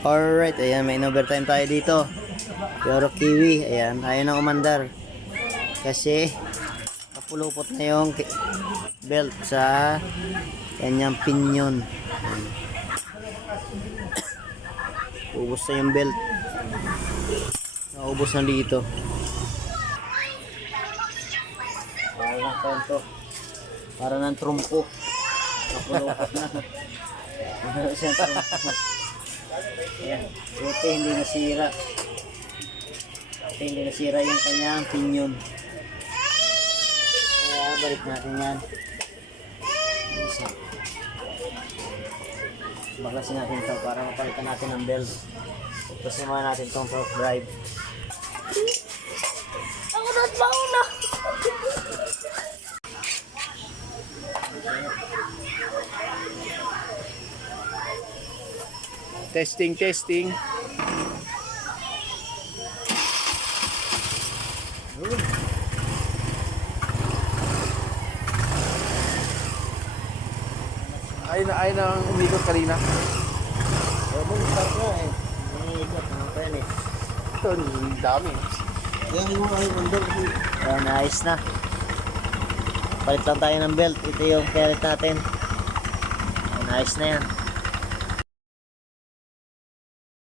Alright, ayan, may overtime tayo dito. Yoro Kiwi, ayan, ayaw nang umandar. Kasi, kapulupot na yung belt sa kanyang pinyon. Ayan. Ubos na yung belt. Naubos na dito. Parang kanto. Para ng trumpo. Kapulupot na. Ano siyang trumpo. Ayan, buti hindi nasira. Buti hindi nasira yung kanyang pinyon. Kaya balik natin yan. Isa. Baklasin natin ito para mapalitan natin ang belt. Tapos naman natin itong torque drive. Ako na mauna. Testing, testing. Ay na ang umikot kanina. Pero start na eh. Nangiikot naman pa yan eh. Ito, ang dami. Yan mo ay under. Ayan, ayos na. Palit lang tayo ng belt. Ito yung carrot natin. Ayan, ayos na yan.